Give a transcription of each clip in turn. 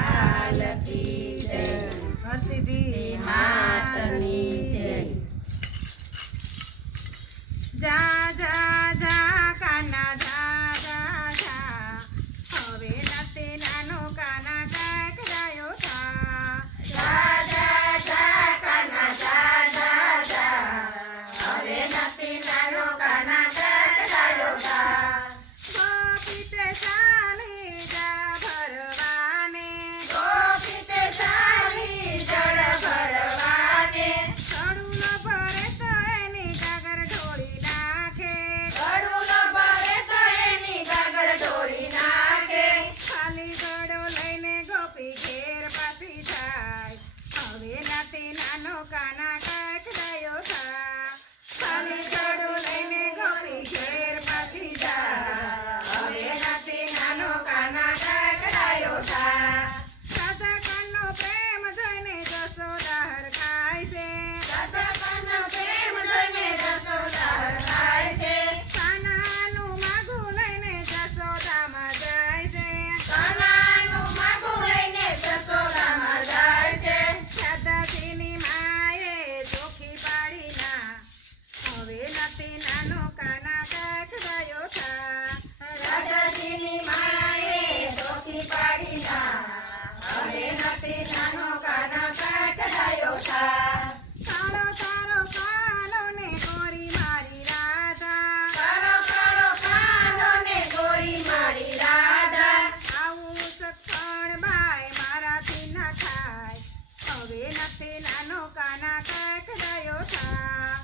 લાલ કી જય હરસિદ્ધિ માતની જય જા જા જા કાના જા જા જા હવે નથી નાનો કાના કાંઈક ગાયો થા જા જા જા કાના જા જા જા હવે નથી નાનો કાના કાંઈક ગાયો થા ગોપી તે ચાલી જા ભરવાને ગોપી તે ચાલી જળ ભરવાને ઘડું ન ભરે તો એની ગાગર ઢોળી નાખે ઘડું ન ભરે તો એની ગાગર ઢોળી નાખે ખાલી ઘડો લઈને ગોપી ઘેર પાછી જાય હવે નથી નાનો કાના કાંઈક ગાયો થા ખાલી ઘડો લઈને ગોપી ઘેર પાછી જાય હવે નથી નાનો કાના કાંઈક ગાયો થા રાધા કાનનો પ્રેમ જોઈને જશોદા હરખાય છે સતપનો પ્રેમ જોઈને જશોદા હરખાય છે કાનાનું માગું લઈને જશોદામાં જાય છે કાનાનું માગું લઈને જશોદામાં જાય છે દાદાજીની માએ ચોખી પાડી ના હવે નથી નાનો કાના કાંઈક ગાયો થા દાદાજીની માએ ચોખી પાડી ના હવે નથી નાનો કાના કાંઈક ગાયો થા કાળો કાળો કાનો ને ગોરી મારી રાધા કાળો કાળો કાનો ને ગોરી મારી રાધા આવું સખણ બાય મારાથી ના થાય હવે નથી નાનો કાના કાંઈક ગાયો થા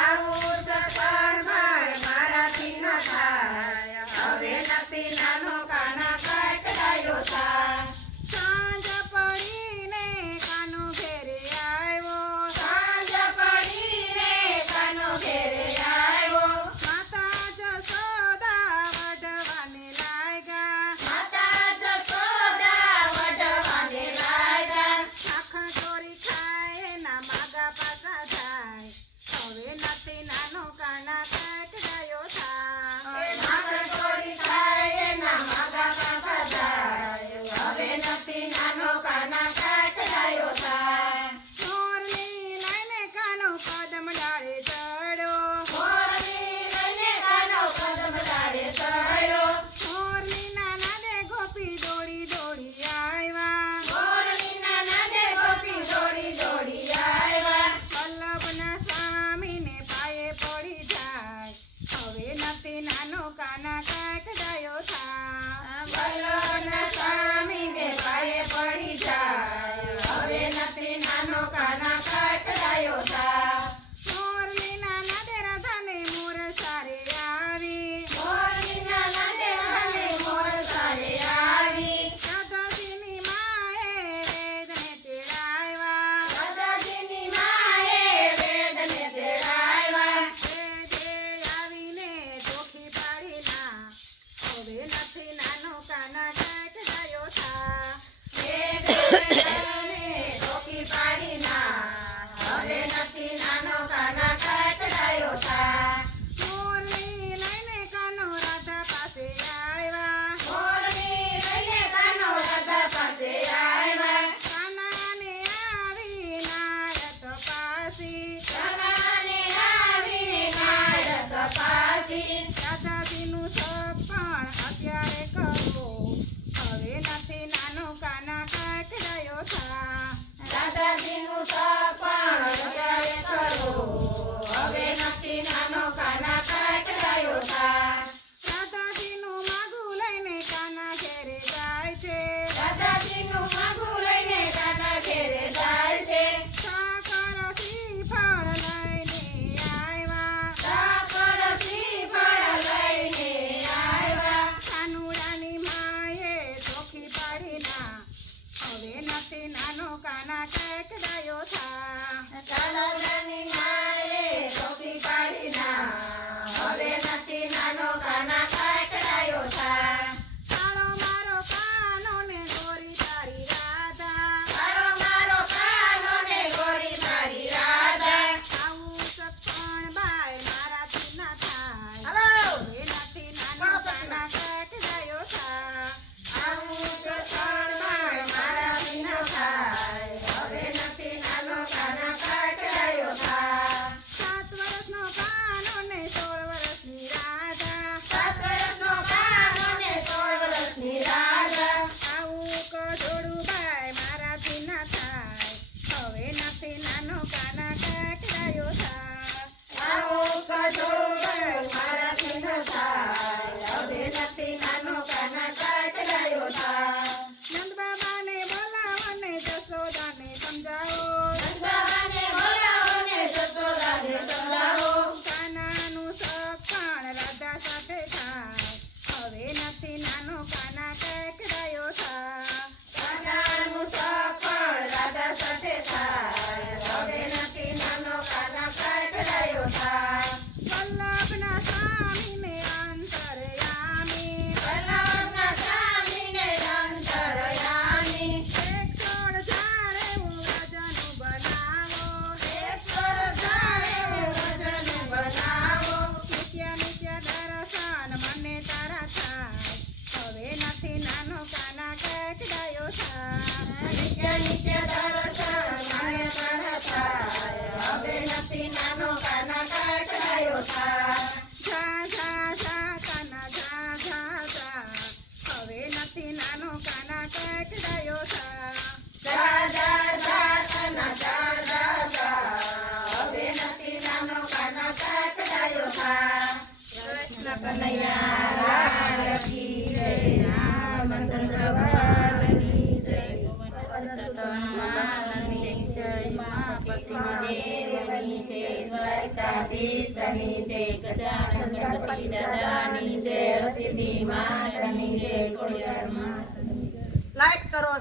આવું સત્સંગ મારાથી ન થાય હવે નથી નાનો કાના કાંઈક ગાયો થા સાંજ પડીને કાનો ઘેરે આવ્યો સાંજ પડીને કાનો ઘેરે આવ્યો માતા જશોદા વઢવાને લાગ્યા માતા જશોદા વઢવાને લાગ્યા આખા ચોરી ખાય એના માગા પાછા જાય હવે નથી નાનો કાના કાંઈક ગાયો થા એ માખણ ચોરી ખાય એના માગા પાછા જાય હવે નથી નાનો કાના કાંઈક ગાયો થા મોરલી લઈને કાનો કદમ ડાળે ચડ્યો મોરલી લઈને કાનો કદમ ડાળે ચડ્યો મોરલીના નાદે ગોપી દોડી દોડી આવ્યા મોરલીના નાદે ગોપી દોડી દોડી આવ્યા વલ્લભના સ્વામીને પાયે પડી જાય હવે નથી નાનો કાના કાંઈક ગાયો થા વલ્લભના સ્વામીને પાયે પડી જાય હવે નથી નાનો કાના કાંઈક ગાયો થા મોરલીના નાદે રાધાને મોર સારે આવી મોરલીના નાદે રાધાને મોર સારે આવી દાદાજીની માએ વેદને તેડાવ્યા દાદાજીની માએ વેદને તેડાવ્યા વેદે આવીને ચોખી પાડી ના હવે નથી નાનો કાના કાંઈક ગાયો થા વેદને ચોખી પાડી ના હવે નથી નાનો કાના કાંઈક ગાયો થા મોરલી લઈને કાનો રાધા પાસે આવ્યા મોરલી લઈને કાનો રાધા પાસે આવ્યા કાનાને આવી નાળ તપાસી કાનાને આવીને નાળ તપાસી દાદાજીનું સપણ અત્યારે કરો હવે નથી નાનો કાના કાંઈક ગયો થા દાદાજીનું સપણ અત્યારે કરો હવે નથી નાનો કાના કાંઈક ગાયો થા દાદાજીનું માગું લઈને કાના ઘેરે જાય છે દાદાજીનું માગું લઈને કાના ઘેરે જાય છે સાકર શ્રીફળ લઈને આવ્યા સાકર શ્રીફળ લઈને આવ્યા કાનુડાની માએ ચોખી પાડી ના હવે નથી નાનો કાના કાંઈક ગાયો થા કાનાની